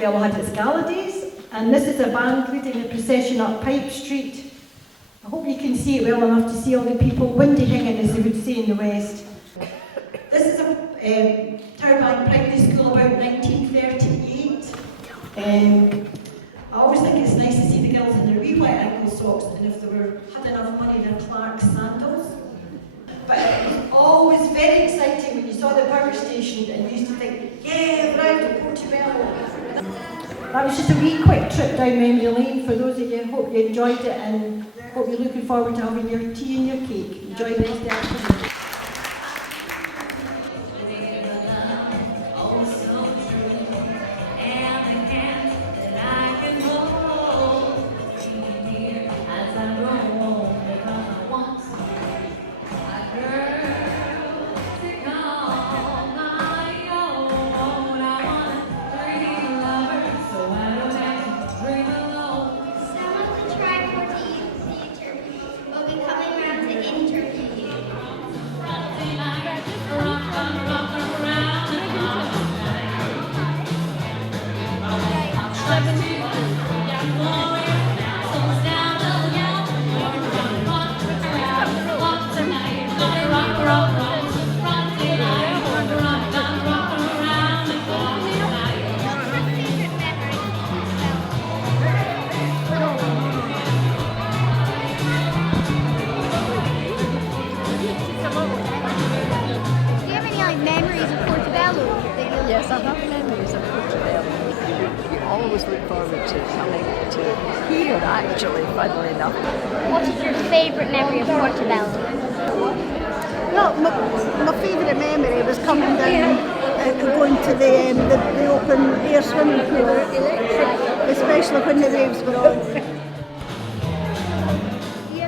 Portobello had its gala days, and this is a band leading the procession up Pipe Street. I hope you can see it well enough to see all the people windy hanging, as they would say in the West. This is a Towerbank Primary School about 1938. I always think it's nice to see the girls in their wee white ankle socks, and if they had enough money, their Clark's sandals. But it was always very exciting when you saw the power station and you used to think, yeah, we're out to Portobello. That was just a wee quick trip down memory lane for those of you. Hope you enjoyed it and hope you're looking forward to having your tea and your cake. Enjoy the rest of the afternoon. Yes, I have memories of Portobello. You always look forward to coming to here, actually, funnily enough. What is your favourite memory of Portobello? Well, my favourite memory was coming down and going to the open air swimming pool, especially when the waves were on.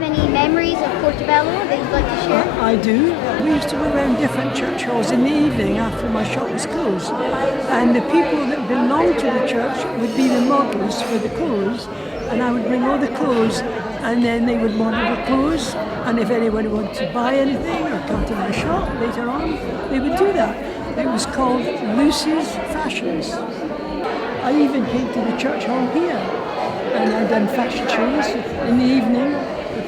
Any memories of Portobello that you'd like to share? I do. We used to go around different church halls in the evening after my shop was closed, and the people that belonged to the church would be the models for the clothes, and I would bring all the clothes, and then they would model the clothes, and if anyone wanted to buy anything or come to my shop later on, they would do that. It was called Lucy's Fashions. I even came to the church hall here, and I'd done fashion shows in the evening. Do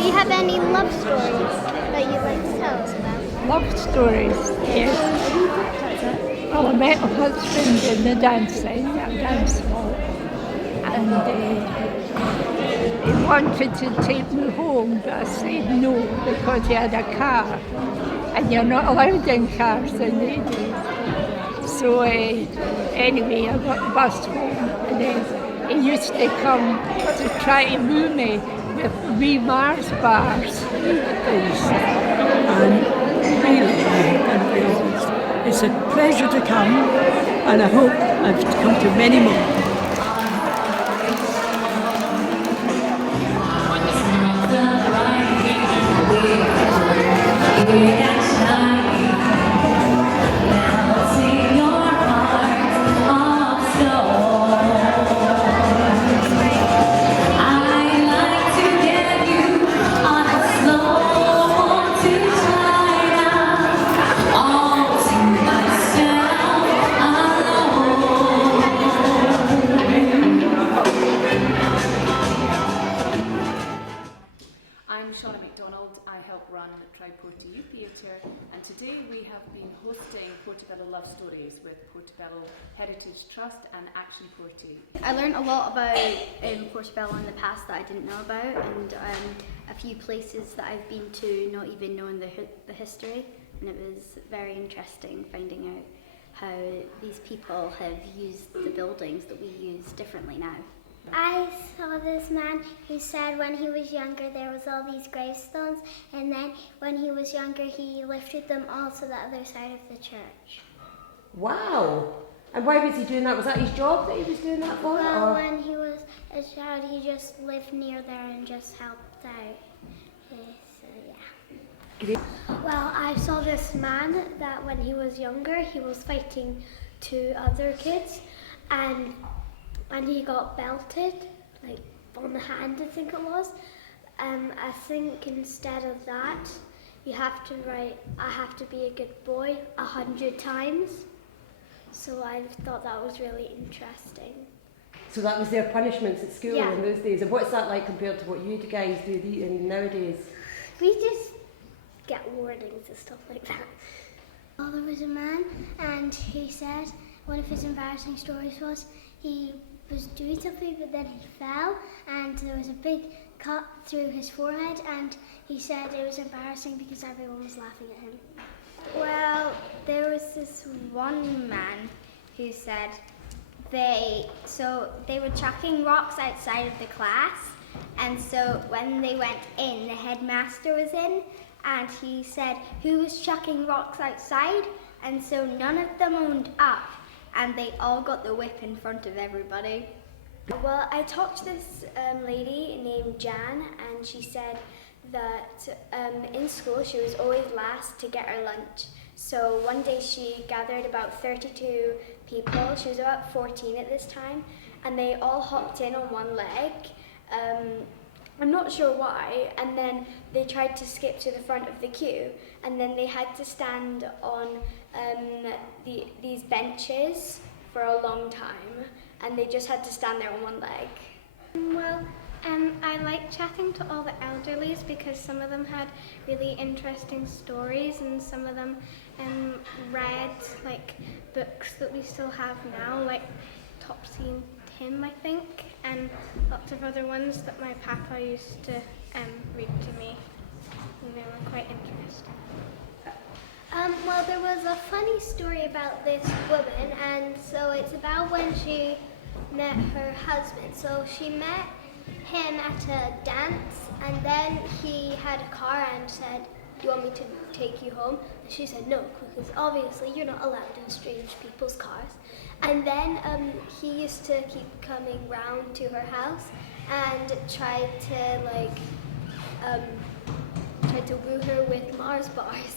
you have any love stories that you'd like to tell us about? Love stories, yes. Well, I met a husband in the dancing at dance hall, and he wanted to take me home, but I said no because he had a car, and you're not allowed in cars in the days. So anyway, I got the bus home, and then he used to come to try to woo me with wee Mars bars. And really, it's a pleasure to come, and I hope I've come to many more. Tribe Porty Youth Theatre, and today we have been hosting Portobello Love Stories with Portobello Heritage Trust and Action Porty. I learned a lot about Portobello in the past that I didn't know about, and a few places that I've been to not even knowing the history, and it was very interesting finding out how these people have used the buildings that we use differently now. I saw this man who said when he was younger there was all these gravestones, and then when he was younger he lifted them all to the other side of the church. Wow! And why was he doing that? Was that his job that he was doing that for? Well, when he was a child he just lived near there and just helped out. So yeah. Well, I saw this man that when he was younger he was fighting two other kids, and he got belted, like on the hand, I think it was. I think instead of that, you have to write, I have to be a good boy 100 times. so I thought that was really interesting. So that was their punishments at school Yeah. in those days. And what's that like compared to what you guys do nowadays? We just get warnings and stuff like that. Well, there was a man, and he said one of his embarrassing stories was he was doing something, but then he fell, and there was a big cut through his forehead, and he said it was embarrassing because everyone was laughing at him. Well, there was this one man who said they were chucking rocks outside of the class, and so when they went in, the headmaster was in, and he said who was chucking rocks outside, and so none of them owned up, and they all got the whip in front of everybody. Well, I talked to this lady named Jan, and she said that in school she was always last to get her lunch. So one day she gathered about 32 people, she was about 14 at this time, and they all hopped in on one leg. I'm not sure why, and then they tried to skip to the front of the queue, and then they had to stand on these benches for a long time, and they just had to stand there on one leg. Well, I like chatting to all the elderlies because some of them had really interesting stories, and some of them read like books that we still have now, like Topsy and Tim, I think, and lots of other ones that my papa used to read to me, and they were quite interesting. Well, there was a funny story about this woman, and so it's about when she met her husband. So she met him at a dance, and then he had a car and said, "Do you want me to take you home?" And she said no, because obviously you're not allowed in strange people's cars. And then he used to keep coming round to her house and tried to woo her with Mars bars.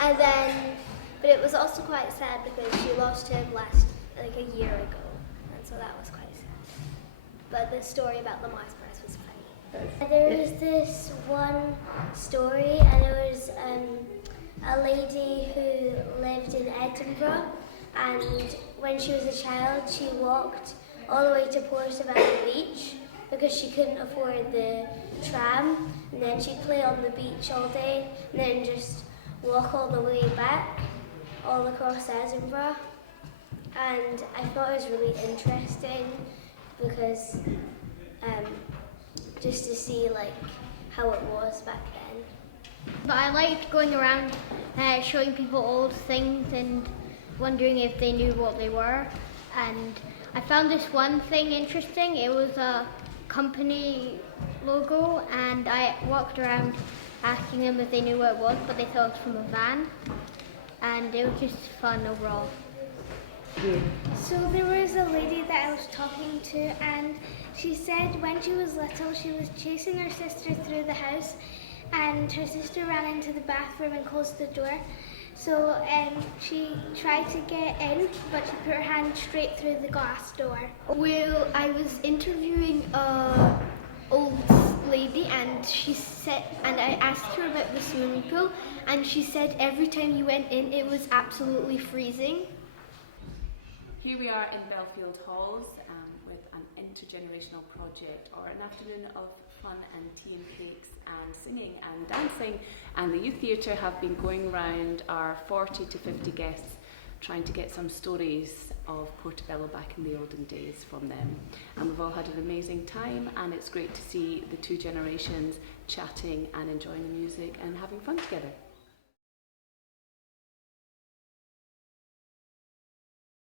And then, but it was also quite sad because she lost him a year ago, and so that was quite sad. But the story about the Mars bars was funny. There was this one story, and it was a lady who lived in Edinburgh, and when she was a child, she walked all the way to Portobello Beach because she couldn't afford the tram, and then she'd play on the beach all day, and then just walk all the way back, all across Edinburgh. And I thought it was really interesting because just to see how it was back then. But I liked going around showing people old things and wondering if they knew what they were. And I found this one thing interesting. It was a company logo, and I walked around asking them if they knew what it was, but they thought it was from a van, and it was just fun overall. So there was a lady that I was talking to, and she said when she was little she was chasing her sister through the house, and her sister ran into the bathroom and closed the door. So she tried to get in, but she put her hand straight through the glass door. Well, I was interviewing a old lady, and she said, and I asked her about the swimming pool, and she said every time you went in it was absolutely freezing. Here we are in Bellfield Halls with an intergenerational project, or an afternoon of fun and tea and cakes and singing and dancing, and the Youth Theatre have been going around our 40 to 50 guests trying to get some stories of Portobello back in the olden days from them. And we've all had an amazing time, and it's great to see the two generations chatting and enjoying the music and having fun together.